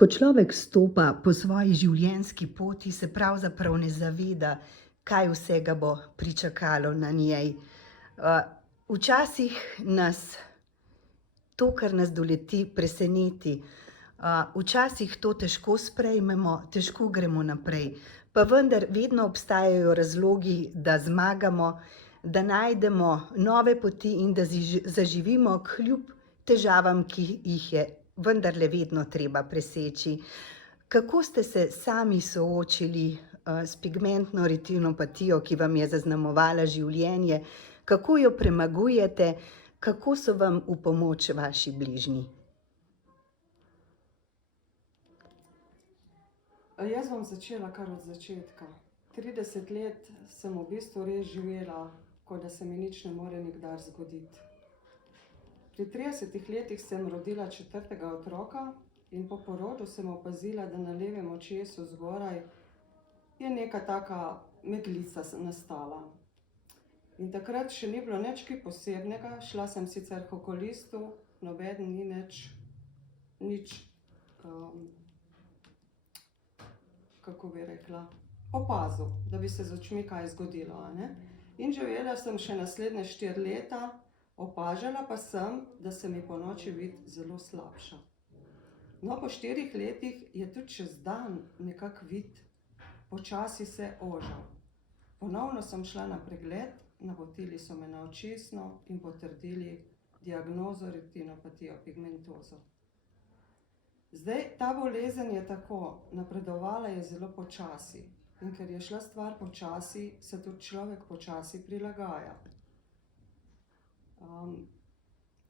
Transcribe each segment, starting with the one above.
Ko človek stopa po svoji življenjski poti, se pravzaprav ne zaveda, kaj vsega bo pričakalo na njej. Včasih nas to, kar nas doleti, preseneti. Včasih to težko sprejmemo, težko gremo naprej. Pa vendar vedno obstajajo razlogi, da zmagamo, da najdemo nove poti in da zaživimo kljub težavam, ki jih je vendarle vedno treba preseči. Kako ste se sami soočili s pigmentno retinopatijo, ki vam je zaznamovala življenje? Kako jo premagujete? Kako so vam v pomoč vaši bližnji? Jaz bom začela kar od začetka. 30 let sem v bistvu res živela, kot da se mi nič ne more nikdar zgoditi. Pri 30 letih sem rodila 4. otroka in po porodu sem opazila, da na levem očesu zgoraj je neka taka meglica nastala. In takrat še ni bilo nič kaj posebnega, šla sem sicer k okulistu, nobeden ni nič, kako bi rekla, opazil, da bi se z očmi kaj zgodilo, a ne. In živela sem še naslednje 4 leta, opažala pa sem, da se mi ponoči vidi zelo slabša. No, po 4 letih je tudi čez dan nekako vid počasi se ožal. Ponovno sem šla na pregled, napotili so me na očesno in potrdili diagnozo retinopatijo pigmentozo. Zdaj, ta bolezen je tako, napredovala je zelo počasi. In ker je šla stvar počasi, se tudi človek počasi prilagaja.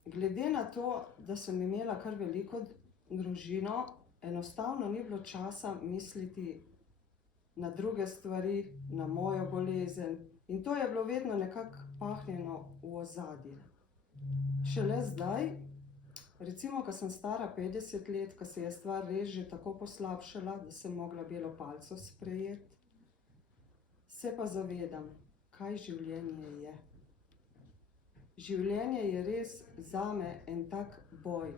Glede na to, da sem imela kar veliko družino, enostavno ni bilo časa misliti na druge stvari, na mojo bolezen. In to je bilo vedno nekako pahnjeno v ozadje. Šele zdaj, recimo, ko sem stara 50 let, ko se je stvar res že tako poslabšala, da sem mogla belo palico sprejeti, se pa zavedam, kaj življenje je. Življenje je res zame en tak boj.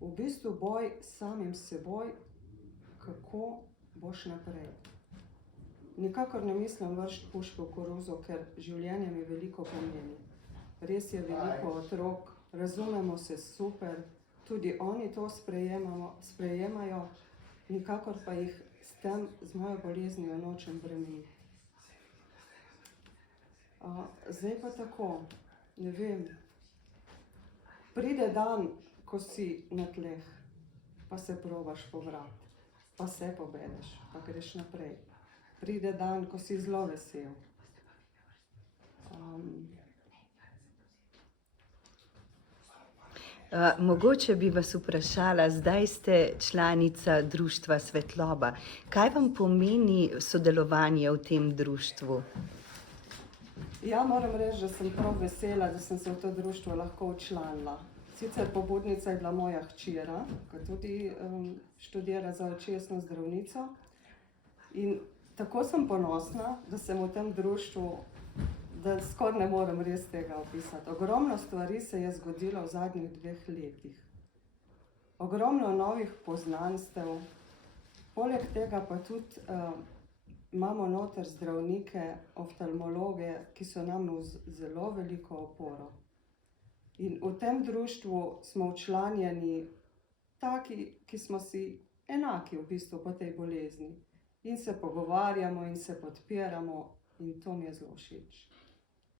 V bistvu boj s samim seboj, kako boš naprej. Nikakor ne mislim vreči puške v koruzo, ker življenje mi veliko pomeni. Res je veliko otrok, razumemo se super, tudi oni to sprejemajo, nikakor pa jih s tem, z mojo boleznijo nočem bremeniti. Zdaj pa tako, ne vem, pride dan, ko si na tleh, pa se probaš pobrati, pa se pobedeš, pa greš naprej. Pride dan, ko si zelo vesel. Mogoče bi vas vprašala, zdaj ste članica društva Svetloba. Kaj vam pomeni sodelovanje v tem društvu? Ja, moram reči, da sem prav vesela, da sem se v to društvo lahko včlanila. Sicer pobudnica je bila moja hčera, ki tudi študira za očesno zdravnico. In tako sem ponosna, da sem v tem društvu, da skoraj ne morem res tega opisati. Ogromno stvari se je zgodilo v zadnjih 2 letih. Ogromno novih poznanstev, poleg tega pa tudi imamo noter zdravnike, oftalmologe, ki so nam v zelo veliko oporo. In v tem društvu smo včlanjeni taki, ki smo si enaki v bistvu po tej bolezni. In se pogovarjamo in se podpiramo in to mi je zelo všeč.